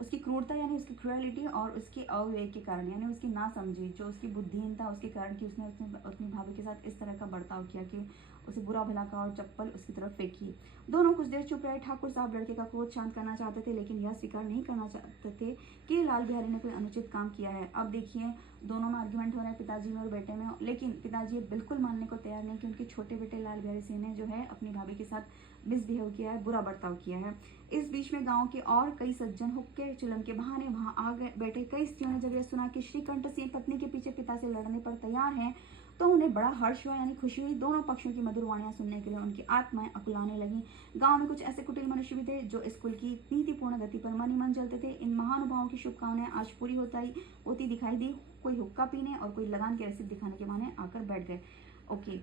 उसकी क्रूरता यानी उसकी क्रुएलिटी और उसके अविवेक के कारण, यानी उसकी ना समझी, जो उसकी बुद्धिहीनता, उसके कारण कि उसने अपनी भाभी के साथ इस तरह का बर्ताव किया कि उसे बुरा भला कहा और चप्पल उसकी तरफ फेंकी। दोनों कुछ देर चुप रहे। ठाकुर साहब लड़के का क्रोध शांत करना चाहते थे, लेकिन यह स्वीकार नहीं करना चाहते थे कि लाल बिहारी ने कोई अनुचित काम किया है। अब देखिए, दोनों में आर्ग्यूमेंट हो रहा है, पिताजी में और बेटे में, लेकिन पिताजी बिल्कुल मानने को तैयार नहीं कि उनके छोटे बेटे लाल बिहारी सिंह ने जो है अपनी भाभी के साथ मिसबिहेव किया है, बुरा बर्ताव किया है। इस बीच में गांव के और कई सज्जन हुक्के चुलन के बहाने वहां आ गए बैठे। कई स्त्रियों ने जब यह सुना कि श्रीकंठ सिंह पत्नी के पीछे पिता से लड़ने पर तैयार हैं, तो उन्हें बड़ा हर्ष हुआ, यानी खुशी हुई। दोनों पक्षों की मधुर वाणियां सुनने के लिए उनकी आत्माएं अकुलाने लगी। गांव में कुछ ऐसे कुटिल मनुष्य भी थे जो स्कूल की नीतिपूर्ण गति पर मन ही मन चलते थे। इन महानुभावों की शुभकामनाएं आज पूरी होती दिखाई दी। कोई हुक्का पीने और कोई लगान की रसीद दिखाने के बहाने आकर बैठ गए। ओके,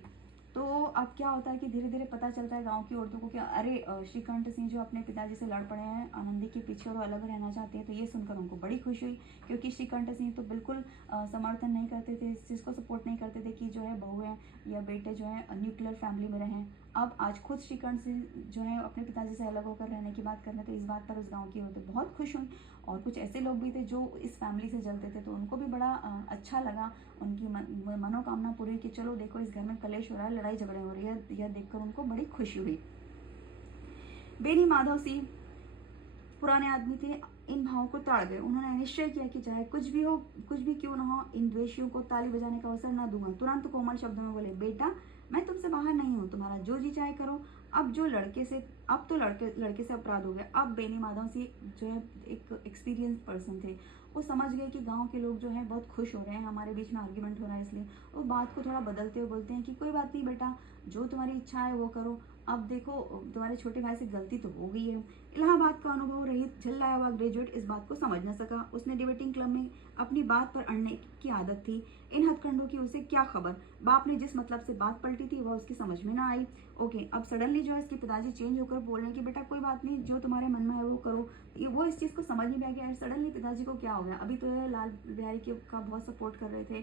तो अब क्या होता है कि धीरे धीरे पता चलता है गांव की औरतों को कि अरे, श्रीकंठ सिंह जो अपने पिताजी से लड़ पड़े हैं आनंदी के पीछे और अलग रहना चाहते हैं। तो ये सुनकर उनको बड़ी खुशी हुई, क्योंकि श्रीकंठ सिंह तो बिल्कुल समर्थन नहीं करते थे, इस चीज़ को सपोर्ट नहीं करते थे कि जो है बहुएं या बेटे जो है न्यूक्लियर फैमिली में रहें। अब आज खुद श्रीकंठ सिंह जो है अपने पिताजी से अलग होकर रहने की बात कर रहे, तो इस बात पर उस गाँव की औरतें बहुत खुश हुई। और कुछ ऐसे लोग भी थे जो इस फैमिली से जलते थे, तो उनको भी बड़ा अच्छा लगा, उनकी मनोकामना पूरी कि चलो देखो, इस घर में कलेश हो रहा है, लड़ाई झगड़े हो रही है, यह देखकर उनको बड़ी खुशी हुई। बेनी माधव सिंह पुराने आदमी थे, इन भावों को ताड़ गए। उन्होंने निश्चय किया कि चाहे कुछ भी हो, कुछ भी क्यों ना हो, इन द्वेषियों को ताली बजाने का अवसर न दूंगा। तुरंत कोमल शब्दों में बोले, बेटा मैं तुमसे बाहर नहीं हूँ, तुम्हारा जो जी चाहे करो। अब तो लड़के से अपराध हो गया। अब बेनी माधव सिंह जो है एक एक्सपीरियंस पर्सन थे, वो समझ गए कि गांव के लोग जो हैं बहुत खुश हो रहे हैं, हमारे बीच में आर्ग्यूमेंट हो रहा है, इसलिए वो बात को थोड़ा बदलते हुए बोलते हैं कि कोई बात नहीं बेटा, जो तुम्हारी इच्छा है वो करो। अब देखो, तुम्हारे छोटे भाई से गलती तो हो गई है। इलाहाबाद का अनुभव रहित झल्लाया हुआ ग्रेजुएट इस बात को समझ न सका। उसने डिबेटिंग क्लब में अपनी बात पर अड़ने की आदत थी, इन हथकंडों की उसे क्या खबर। बाप ने जिस मतलब से बात पलटी थी वह उसकी समझ में ना आई। ओके, अब सडनली जो है इसके पिताजी चेंज होकर बोल रहे हैं कि बेटा कोई बात नहीं, जो तुम्हारे मन में है वो करो। वो इस चीज़ को समझ नहीं आ गया, सडनली पिताजी को क्या हो गया। अभी तो लाल बिहारी का बहुत सपोर्ट कर रहे थे,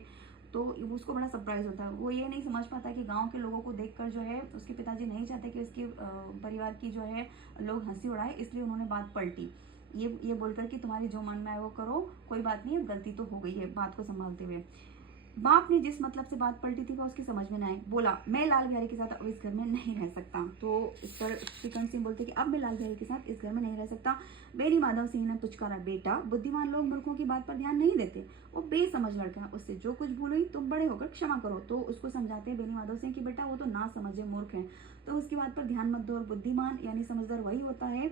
तो उसको बड़ा सरप्राइज होता है। वो ये नहीं समझ पाता कि गांव के लोगों को देखकर जो है उसके पिताजी नहीं चाहते कि उसके परिवार की जो है लोग हंसी उड़ाए, इसलिए उन्होंने बात पलटी, ये बोलकर कि तुम्हारी जो मन में आए वो करो, कोई बात नहीं, अब गलती तो हो गई है, बात को संभालते हुए। बाप ने जिस मतलब से बात पलटी थी वो उसकी समझ में ना आई। बोला, मैं लाल बिहारी के साथ अब इस घर में नहीं रह सकता। तो इस पर श्रीकंठ सिंह बोलते कि अब मैं लाल बिहारी के साथ इस घर में नहीं रह सकता। बेनी माधव सिंह ने पुचकारा, बेटा बुद्धिमान लोग मूर्खों की बात पर ध्यान नहीं देते, वो बेसमझ लड़का है, उससे जो कुछ भूल हुई तुम बड़े होकर क्षमा करो। तो उसको समझाते हैं बेनी माधव सिंह कि बेटा वो तो ना समझे मूर्ख है, तो उसकी बात पर ध्यान मत दो, और बुद्धिमान यानी समझदार वही होता है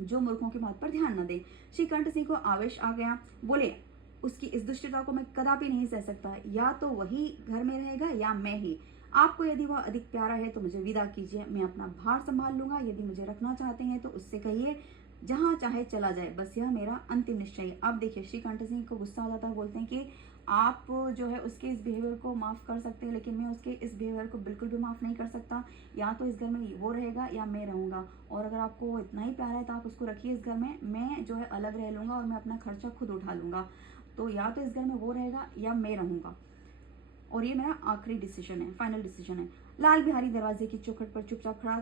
जो मूर्खों की बात पर ध्यान न दे। श्रीकंठ सिंह को आवेश आ गया, बोले, उसकी इस दुष्टता को मैं कदापि नहीं सह सकता, या तो वही घर में रहेगा या मैं ही। आपको यदि वह अधिक प्यारा है तो मुझे विदा कीजिए, मैं अपना भार संभाल लूंगा। यदि मुझे रखना चाहते हैं तो उससे कहिए जहां चाहे चला जाए, बस यह मेरा अंतिम निश्चय है। अब देखिए, श्रीकंठ सिंह को गुस्सा आ जाता है, बोलते हैं कि आप जो है उसके इस बिहेवियर को माफ़ कर सकते हैं, लेकिन मैं उसके इस बिहेवियर को बिल्कुल भी माफ़ नहीं कर सकता। या तो इस घर में वो रहेगा या मैं रहूँगा, और अगर आपको वो इतना ही प्यारा है तो आप उसको रखिए इस घर में, मैं जो है अलग रह लूँगा और मैं अपना खर्चा खुद उठा लूँगा। तो या तो इस घर में वो रहेगा या मैं रहूँगा, और ये मेरा आखिरी डिसीजन है, फाइनल डिसीजन है। लाल बिहारी दरवाजे की चौखट पर चुपचाप खड़ा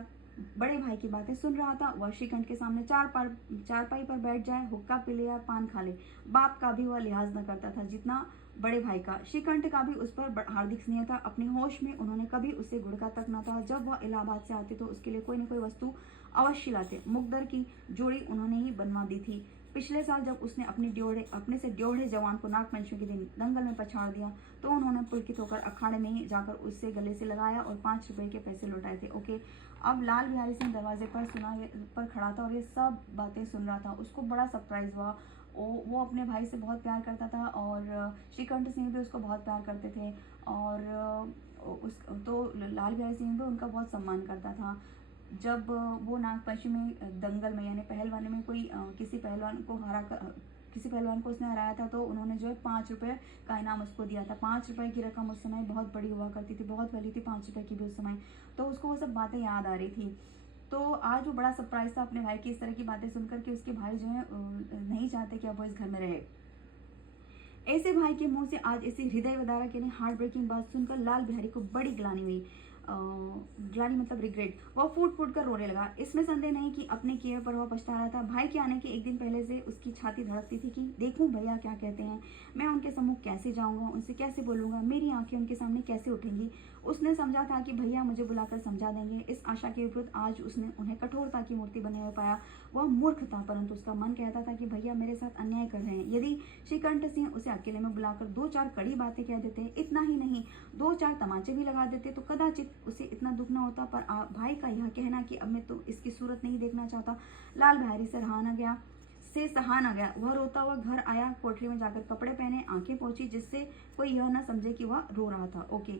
बड़े भाई की बातें सुन रहा था। वह श्रीकंठ के सामने चारपाई पर बैठ जाए, हुक्का पी ले या पान खा ले, बाप का भी वह लिहाज न करता था जितना बड़े भाई का। श्रीकंठ का भी उस पर हार्दिक स्नेह था। अपने होश में उन्होंने कभी उसे गुड़का तक न था। जब वह इलाहाबाद से आते तो उसके लिए कोई न कोई वस्तु अवश्य लाते। मुकदर की जोड़ी उन्होंने ही बनवा दी थी। पिछले साल जब उसने अपने से ड्योढ़े जवान को नागपंचमी के दिन दंगल में पछाड़ दिया तो उन्होंने पुलकित होकर अखाड़े में ही जाकर उससे गले से लगाया और 5 रुपए के पैसे लौटाए थे। ओके, अब लाल बिहारी सिंह दरवाजे पर खड़ा था और ये सब बातें सुन रहा था। उसको बड़ा सरप्राइज हुआ। वो अपने भाई से बहुत प्यार करता था और श्रीकंठ सिंह भी उसको बहुत प्यार करते थे और उस तो लाल बिहारी सिंह भी उनका बहुत सम्मान करता था। जब वो नागपंचमी में दंगल में यानी पहलवानी में कोई किसी पहलवान को उसने हराया था तो उन्होंने जो है 5 रुपये का इनाम उसको दिया था। 5 रुपये की रकम उस समय बहुत बड़ी हुआ करती थी, बहुत वैल्यू थी 5 रुपये की भी उस समय। तो उसको वो सब बातें याद आ रही थी। तो आज वो बड़ा सरप्राइज था अपने भाई की इस तरह की बातें सुनकर कि उसके भाई जो है नहीं चाहते कि अब वो इस घर में रहे। ऐसे भाई के मुंह से आज ऐसी हृदय विदारक यानी हार्ट ब्रेकिंग बात सुनकर लाल बिहारी को बड़ी ग्लानि हुई। ग्लानि मतलब रिग्रेट। वह फूट फूट कर रोने लगा। इसमें संदेह नहीं कि अपने किए पर वह पछता रहा था। भाई के आने के एक दिन पहले से उसकी छाती धड़कती थी कि देखूं भैया क्या कहते हैं, मैं उनके सम्मुख कैसे जाऊंगा, उनसे कैसे बोलूंगा, मेरी आंखें उनके सामने कैसे उठेंगी। उसने समझा था कि भैया मुझे बुलाकर समझा देंगे। इस आशा के विरुद्ध आज उसने उन्हें कठोरता की मूर्ति बने हुए पाया। वह मूर्ख था, परंतु उसका मन कहता था कि भैया मेरे साथ अन्याय कर रहे हैं। यदि श्रीकंठ सिंह उसे अकेले में बुलाकर 2-4 कड़ी बातें कह देते, इतना ही नहीं 2-4 तमाचे भी लगा देते तो कदाचित उसे इतना दुख न होता। पर भाई का यह कहना कि अब मैं तो इसकी सूरत नहीं देखना चाहता, लाल बिहारी से सहा न गया। वह रोता हुआ घर आया, कोठरी में जाकर कपड़े पहने, आंखें पोंछी जिससे कोई यह न समझे कि वह रो रहा था। ओके,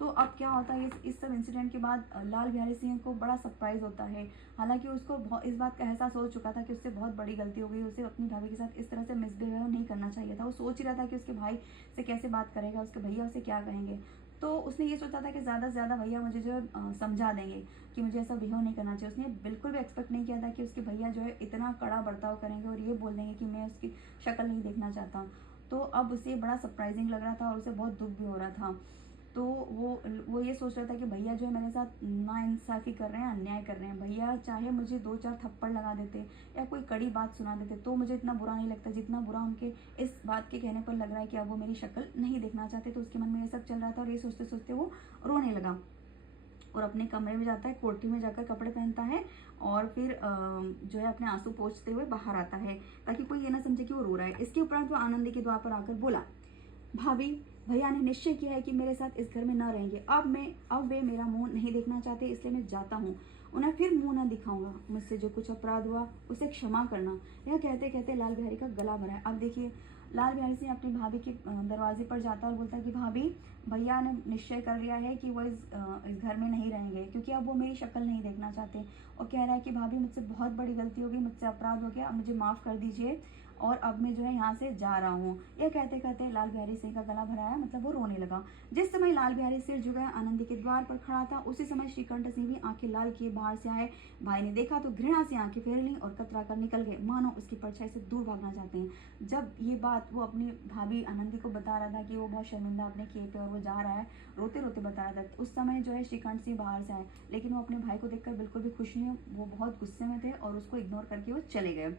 तो अब क्या होता है, इस सब इंसिडेंट के बाद लाल बिहारी सिंह को बड़ा सरप्राइज होता है। हालांकि उसको इस बात का एहसास हो चुका था कि उससे बहुत बड़ी गलती हो गई। उसे अपनी भाभी के साथ इस तरह से मिसबिहेव नहीं करना चाहिए था। वो सोच ही रहा था कि उसके भाई से कैसे बात करेगा, उसके भैया उसे क्या कहेंगे। तो उसने ये सोचा था कि ज़्यादा से ज़्यादा भैया मुझे जो है समझा देंगे कि मुझे ऐसा बिहेव नहीं करना चाहिए। उसने बिल्कुल भी एक्सपेक्ट नहीं किया था कि उसके भैया जो है इतना कड़ा बर्ताव करेंगे और ये बोल देंगे कि मैं उसकी शक्ल नहीं देखना चाहता। तो अब उसे बड़ा सरप्राइजिंग लग रहा था और उसे बहुत दुख भी हो रहा था। तो वो ये सोच रहा था कि भैया जो है मेरे साथ नाइंसाफ़ी कर रहे हैं, अन्याय कर रहे हैं। भैया चाहे मुझे 2-4 थप्पड़ लगा देते या कोई कड़ी बात सुना देते तो मुझे इतना बुरा नहीं लगता जितना बुरा उनके इस बात के कहने पर लग रहा है कि अब वो मेरी शक्ल नहीं देखना चाहते। तो उसके मन में ये सब चल रहा था और ये सोचते सोचते वो रोने लगा और अपने कमरे में जाता है, कोठरी में जाकर कपड़े पहनता है और फिर जो है अपने आंसू पोंछते हुए बाहर आता है ताकि कोई ये ना समझे कि वो रो रहा है। इसके उपरांत वो आनंदी के द्वार पर आकर बोला, भाभी भैया ने निश्चय किया है कि मेरे साथ इस घर में ना रहेंगे। अब वे मेरा मुंह नहीं देखना चाहते, इसलिए मैं जाता हूँ। उन्हें फिर मुंह ना दिखाऊंगा। मुझसे जो कुछ अपराध हुआ उसे क्षमा करना। यह कहते कहते लाल बिहारी का गला भरा है। अब देखिए, लाल बिहारी सिंह अपनी भाभी के दरवाजे पर जाता है और बोलता है कि भाभी भैया ने निश्चय कर लिया है कि वो इस घर में नहीं रहेंगे क्योंकि अब वो मेरी शक्ल नहीं देखना चाहते। और कह रहा है कि भाभी मुझसे बहुत बड़ी गलती हो गई, मुझसे अपराध हो गया, मुझे माफ़ कर दीजिए और अब मैं जो है यहाँ से जा रहा हूँ। यह कहते कहते लाल बिहारी सिंह का गला भराया, मतलब वो रोने लगा। जिस समय लाल बिहारी सिर झुकाए आनंदी के द्वार पर खड़ा था उसी समय श्रीकंठ सिंह भी आंखें लाल किए बाहर से आए। भाई ने देखा तो घृणा से आंखें फेर लीं और कतरा कर निकल गए, मानो उसकी परछाई से दूर भागना चाहते हैं। जब ये बात वो अपनी भाभी आनंदी को बता रहा था कि वो बहुत शर्मिंदा अपने किए पे और वो जा रहा है, रोते रोते बता रहा था, उस समय जो है श्रीकंठ सिंह बाहर से आए, लेकिन वो अपने भाई को देखकर बिल्कुल भी खुश नहीं, वो बहुत गुस्से में थे और उसको इग्नोर करके वो चले गए।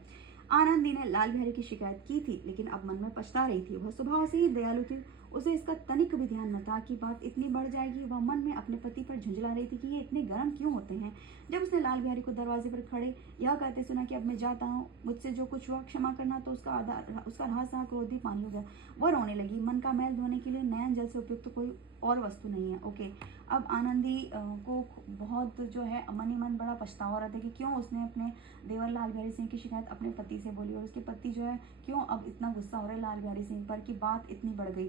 आनंदी ने लाल बिहारी की शिकायत की थी लेकिन अब मन में पछता रही थी। वह स्वभाव से ही दयालु थी, उसे इसका तनिक भी ध्यान न था कि बात इतनी बढ़ जाएगी। वह मन में अपने पति पर झुंझला रही थी कि ये इतने गर्म क्यों होते हैं। जब उसने लाल बिहारी को दरवाजे पर खड़े यह कहते सुना कि अब मैं जाता हूँ, मुझसे जो कुछ हुआ क्षमा करना, तो उसका रहा क्रोध भी पानी हो गया। वह रोने लगी। मन का मैल धोने के लिए नयन जल से उपयुक्त तो कोई और वस्तु नहीं है। ओके, अब आनंदी को बहुत जो है मन ही मन बड़ा पछतावा हो रहा था कि क्यों उसने अपने देवर लाल बिहारी सिंह की शिकायत अपने पति से बोली और उसके पति जो है क्यों अब इतना गुस्सा हो रहा है लाल बिहारी सिंह पर कि बात इतनी बढ़ गई।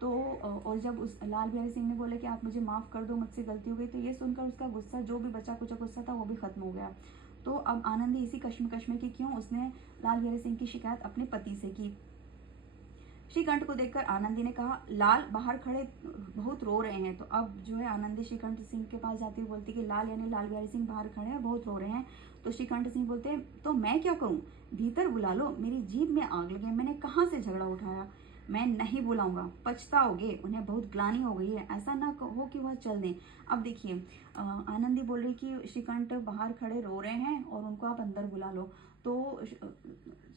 तो और जब उस लाल बिहारी सिंह ने बोले कि आप मुझे माफ़ कर दो, मुझसे गलती हो गई, तो ये सुनकर उसका गुस्सा जो भी बचा कुचा गुस्सा था वो भी खत्म हो गया। तो अब आनंदी इसी कश्मकश में कि क्यों उसने लाल बिहारी सिंह की शिकायत अपने पति से की। श्रीकंठ को देखकर आनंदी ने कहा, लाल बाहर खड़े बहुत रो रहे हैं। तो अब जो है आनंदी श्रीकंठ सिंह के पास जाती हुई बोलती कि लाल यानी लाल बिहारी सिंह बाहर खड़े हैं, बहुत रो रहे हैं। तो श्रीकंठ सिंह बोलते हैं, तो मैं क्या करूं, भीतर बुला लो, मेरी जीभ में आग लगे, मैंने कहाँ से झगड़ा उठाया, मैं नहीं बुलाऊंगा, पछताओगे, उन्हें बहुत ग्लानि हो गई है, ऐसा ना हो कि वह चल दें। अब देखिए आनंदी बोल रही कि श्रीकंठ बाहर खड़े रो रहे हैं और उनको आप अंदर बुला लो। तो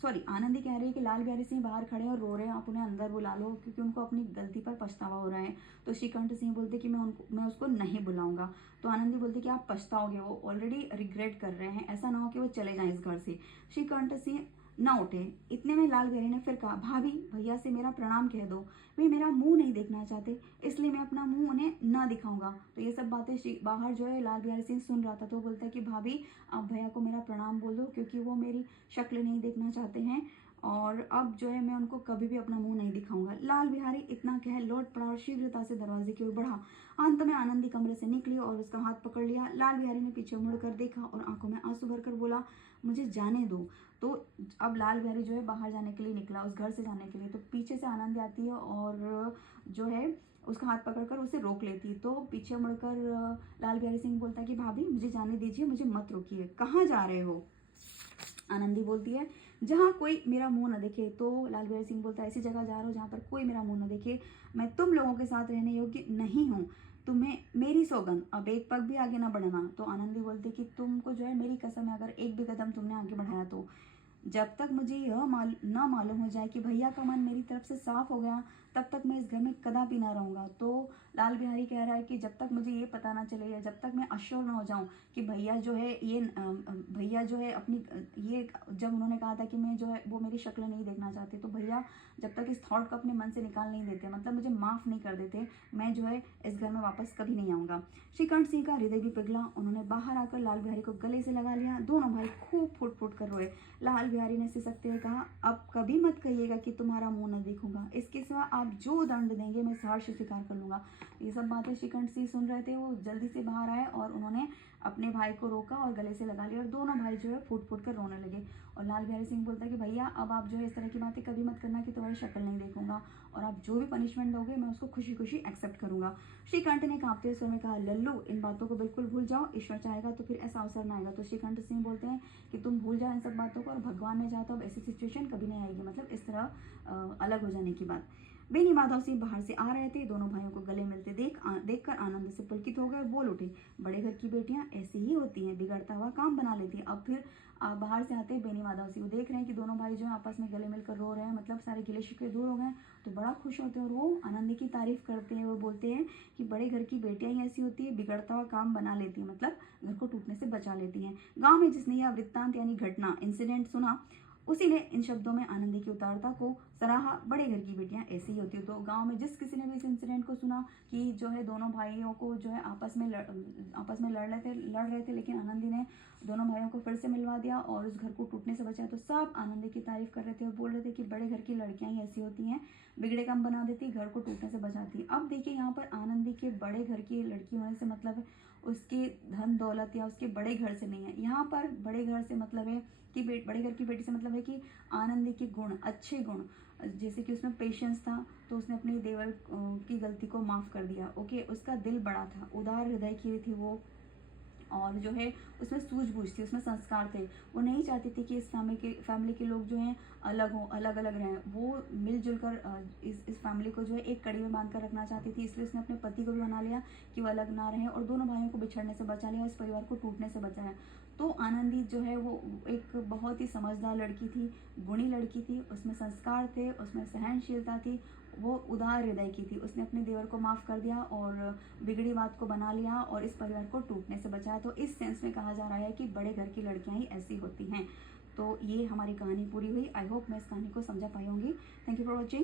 सॉरी, आनंदी कह रही है कि लाल बिहारी सिंह बाहर खड़े और रो रहे हैं, आप उन्हें अंदर बुला लो क्योंकि उनको अपनी गलती पर पछतावा हो रहा है। तो श्रीकंठ सिंह बोलते कि मैं उसको नहीं बुलाऊंगा। तो आनंदी बोलती कि आप पछताओगे, वो ऑलरेडी रिग्रेट कर रहे हैं, ऐसा ना हो कि वो चले जाएं इस घर से। श्रीकंठ सिंह ना उठे। इतने में लाल बिहारी ने फिर कहा, भाभी भैया से मेरा प्रणाम कह दो, वे मेरा मुंह नहीं देखना चाहते, इसलिए मैं अपना मुंह उन्हें ना दिखाऊंगा। तो ये सब बातें बाहर जो है लाल बिहारी सिंह सुन रहा था। तो बोलता है कि भाभी आप भैया को मेरा प्रणाम बोल दो क्योंकि वो मेरी शक्ल नहीं देखना चाहते हैं और अब जो है मैं उनको कभी भी अपना मुंह नहीं दिखाऊंगा। लाल बिहारी इतना कह लौट पड़ा और शीघ्रता से दरवाजे की ओर बढ़ा। अंत में आनंदी कमरे से निकली और उसका हाथ पकड़ लिया। लाल बिहारी ने पीछे मुड़कर देखा और आंखों में आंसू भरकर बोला, मुझे जाने दो। तो अब लाल बिहारी जो है बाहर जाने के लिए निकला, उस घर से जाने के लिए। तो पीछे से आनंदी आती है और जो है उसका हाथ पकड़कर उसे रोक लेती है। तो पीछे मुड़कर लाल बिहारी सिंह बोलता है कि भाभी मुझे जाने दीजिए, मुझे मत रोकिए, कहाँ जा रहे हो। आनंदी बोलती है जहाँ कोई मेरा मुंह न देखे। तो लाल बिहारी सिंह बोलता है ऐसी जगह जा रहा हूँ जहाँ पर कोई मेरा मुंह न देखे, मैं तुम लोगों के साथ रहने योग्य नहीं हूँ, तुम्हें मेरी सौगंध, अब एक पग भी आगे ना बढ़ना। तो आनंदी बोलती कि तुमको जो है मेरी कसम है, अगर एक भी कदम तुमने आगे बढ़ाया तो जब तक मुझे यह ना मालूम हो जाए कि भैया का मन मेरी तरफ से साफ हो गया तब तक मैं इस घर में कदापि ना रहूँगा। तो लाल बिहारी कह रहा है कि जब तक मुझे ये पता ना चले या जब तक मैं अश्योर ना हो जाऊँ कि भैया जो है भैया जो है अपनी ये जब उन्होंने कहा था कि मैं जो है वो मेरी शक्ल नहीं देखना चाहती, तो भैया जब तक इस थॉट को अपने मन से निकाल नहीं देते, मतलब मुझे माफ़ नहीं कर देते, मैं जो है इस घर में वापस कभी नहीं आऊँगा। श्रीकंठ सिंह का हृदय भी पिघला। उन्होंने बाहर आकर लाल बिहारी को गले से लगा लिया। दोनों भाई खूब फुट फुट कर रोए। लाल बिहारी ने सिसकते हुए कहा, अब कभी मत कहिएगा कि तुम्हारा मुंह न देखूंगा, इसके सिवा आप जो दंड देंगे मैं सहर्ष स्वीकार कर लूंगा। ये सब बातें श्रीकंठ सिंह सुन रहे थे। वो जल्दी से बाहर आए और उन्होंने अपने भाई को रोका और गले से लगा लिया और दोनों भाई जो है फूट फूट कर रोने लगे। और लाल बिहारी सिंह बोलता है कि भैया अब आप जो है इस तरह की बातें कभी मत करना कि तुम्हारी शक्ल नहीं देखूंगा और आप जो भी पनिशमेंट दोगे मैं उसको खुशी खुशी एक्सेप्ट करूंगा। श्रीकंठ ने कांपते स्वर में कहा, लल्लू इन बातों को बिल्कुल भूल जाओ, ईश्वर चाहेगा तो फिर ऐसा अवसर ना आएगा। तो श्रीकंठ सिंह बोलते हैं कि तुम भूल जाओ इन सब बातों को और भगवान ने चाहा तो अब ऐसी सिचुएशन कभी नहीं आएगी, मतलब इस तरह अलग हो जाने की बात। बेनी माधव सिंह बाहर से आ रहे थे। दोनों भाइयों को गले मिलते देखकर आनंद से पुलकित हो गए, बोल उठे, बड़े घर की बेटियां ऐसी ही होती हैं, बिगड़ता हुआ काम बना लेती हैं। अब फिर बाहर से आते बेनी माधव सिंह वो देख रहे हैं कि दोनों भाई जो है आपस में गले मिलकर रो रहे हैं, मतलब सारे गिले शिकवे दूर हो गए। तो बड़ा खुश होते हैं और वो आनंद की तारीफ करते हैं। वो बोलते हैं कि बड़े घर की बेटियां ही ऐसी होती है, बिगड़ता हुआ काम बना लेती हैं, मतलब घर को टूटने से बचा लेती हैं। गांव में जिसने यह वृत्तांत यानी घटना इंसिडेंट सुना उसी ने इन शब्दों में आनंदी की उदारता को सराहा, बड़े घर की बेटियां ऐसी ही होती है। तो गांव में जिस किसी ने भी इस इंसिडेंट को सुना कि जो है दोनों भाइयों को जो है आपस में लड़ रहे थे, लेकिन आनंदी ने दोनों भाइयों को फिर से मिलवा दिया और उस घर को टूटने से बचाया। तो सब आनंदी की तारीफ कर रहे थे और बोल रहे थे कि बड़े घर की लड़कियां ही ऐसी होती हैं, बिगड़े काम बना देती, घर को टूटने से बचाती। अब देखिए यहाँ पर आनंदी के बड़े घर की लड़की होने से मतलब है उसके धन दौलत या उसके बड़े घर से नहीं है। यहाँ पर बड़े घर से मतलब है कि बड़े घर की बेटी से मतलब है कि आनंदी के गुण, अच्छे गुण, जैसे कि उसमें पेशेंस था तो उसने अपने देवर की गलती को माफ़ कर दिया। ओके, उसका दिल बड़ा था, उदार हृदय की थी वो, और जो है उसमें सूझबूझ थी, उसमें संस्कार थे। वो नहीं चाहती थी कि इस फैमिली के लोग जो हैं अलग हों, अलग अलग रहें। वो मिलजुल कर इस फैमिली को जो है एक कड़ी में बांध कर रखना चाहती थी। इसलिए उसने अपने पति को भी बना लिया कि वो अलग ना रहें और दोनों भाइयों को बिछड़ने से बचा लिया, इस परिवार को टूटने से बचाया। तो आनंदी जो है वो एक बहुत ही समझदार लड़की थी, गुणी लड़की थी, उसमें संस्कार थे, उसमें सहनशीलता थी, वो उदार हृदय की थी। उसने अपने देवर को माफ़ कर दिया और बिगड़ी बात को बना लिया और इस परिवार को टूटने से बचाया। तो इस सेंस में कहा जा रहा है कि बड़े घर की लड़कियां ही ऐसी होती हैं। तो ये हमारी कहानी पूरी हुई। आई होप मैं इस कहानी को समझा पाई होंगी। Thank you for watching.